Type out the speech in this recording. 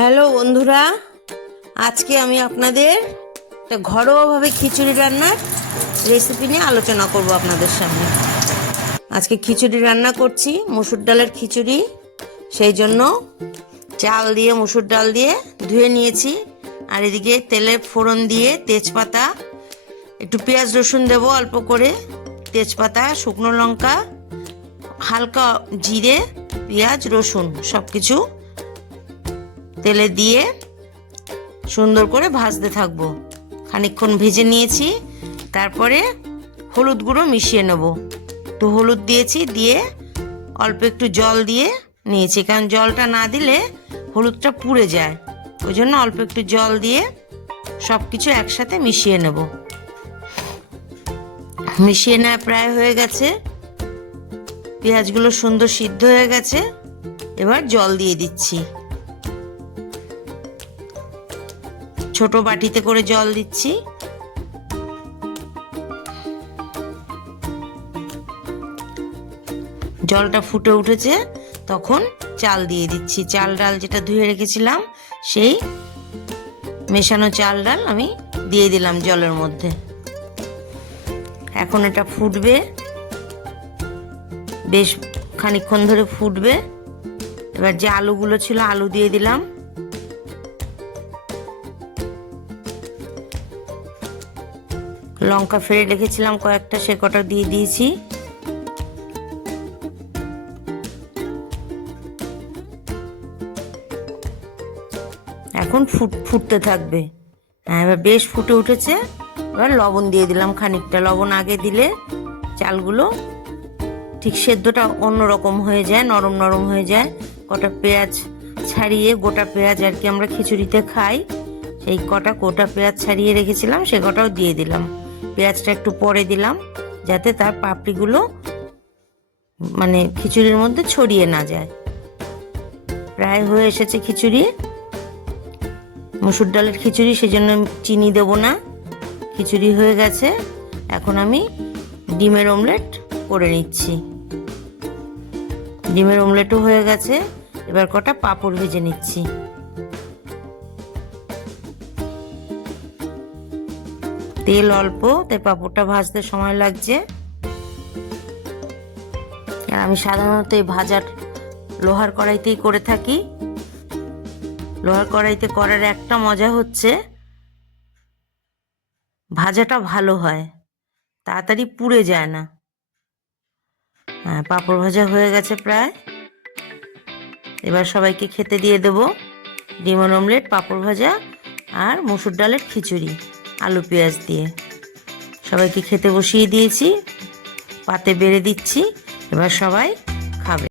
Hello বন্ধুরা, আজকে আমি আপনাদের একটা ঘরোয়াভাবে খিচুড়ি রান্নার রেসিপি নিয়ে আলোচনা করব আপনাদের সামনে। আজকে খিচুড়ি রান্না করছি, মুসুর ডালের খিচুড়ি। সেই জন্য চাল দিয়ে, মুসুর ডাল দিয়ে ধুয়ে নিয়েছি। আর এদিকে তেলে ফোড়ন দিয়ে তেজপাতা, একটু পেঁয়াজ রসুন দেবো অল্প করে। তেজপাতা, শুকনো লঙ্কা, হালকা জিরে, পেঁয়াজ, রসুন সব কিছু তেলে দিয়ে সুন্দর করে ভাজতে থাকব। খানিকক্ষণ ভেজে নিয়েছি, তারপরে হলুদ গুঁড়ো মিশিয়ে নেব। তো হলুদ দিয়েছি, দিয়ে অল্প একটু জল দিয়ে নিয়েছি, কারণ জলটা না দিলে হলুদটা পুড়ে যায়। ওই জন্য অল্প একটু জল দিয়ে সব কিছু একসাথে মিশিয়ে নেব। মিশিয়ে নেওয়া প্রায় হয়ে গেছে। পেঁয়াজগুলো সুন্দর সিদ্ধ হয়ে গেছে। এবার জল দিয়ে দিচ্ছি। ছোট বাটিতে করে জল দিচ্ছি। জলটা ফুটে উঠেছে, তখন চাল দিয়ে দিচ্ছি। চাল ডাল যেটা ধুয়ে রেখেছিলাম, সেই মেশানো চাল ডাল আমি দিয়ে দিলাম জলের মধ্যে। এখন এটা ফুটবে। বেশ খানিকক্ষণ ধরে ফুটবে। এবার যে আলুগুলো ছিল, আলু দিয়ে দিলাম। লঙ্কা ফেলে রেখেছিলাম কয়েকটা, সে কটা দিয়ে দিয়েছি। এখন ফুট, ফুটতে থাকবে। হ্যাঁ এবার বেশ ফুটে উঠেছে। এবার লবণ দিয়ে দিলাম খানিকটা। লবণ আগে দিলে চালগুলো ঠিক সেদ্ধটা অন্যরকম হয়ে যায়, নরম নরম হয়ে যায়। কটা পেঁয়াজ ছাড়িয়ে গোটা পেঁয়াজ আর কি আমরা খিচুড়িতে খাই। সেই কটা গোটা পেঁয়াজ ছাড়িয়ে রেখেছিলাম, সে কটাও দিয়ে দিলাম। পেঁয়াজটা একটু পরে দিলাম, যাতে তার পাপড়িগুলো মানে খিচুড়ির মধ্যে ছড়িয়ে না যায়। প্রায় হয়ে এসেছে খিচুড়ি। মুসুর ডালের খিচুড়ি, সেজন্য চিনি দেবো না। খিচুড়ি হয়ে গেছে। এখন আমি ডিমের অমলেট করে নিচ্ছি। ডিমের অমলেটও হয়ে গেছে। এবার কটা পাঁপড় ভেজে নিচ্ছি। তেল অল্প, তাই পাঁপড়টা ভাজতে সময় লাগছে। আর আমি সাধারণত এই ভাজার লোহার কড়াইতেই করে থাকি। লোহার কড়াইতে করার একটা মজা হচ্ছে, ভাজাটা ভালো হয়, তাড়াতাড়ি পুড়ে যায় না। হ্যাঁ পাঁপড় ভাজা হয়ে গেছে প্রায়। এবার সবাইকে খেতে দিয়ে দেবো। ডিমন অমলেট, পাঁপড় ভাজা আর মুসুর ডালের খিচুড়ি। আলু পেঁয়াজ দিয়ে। সবাইকে খেতে বসিয়ে দিয়েছি পাতে বেড়ে দিচ্ছি। এবার সবাই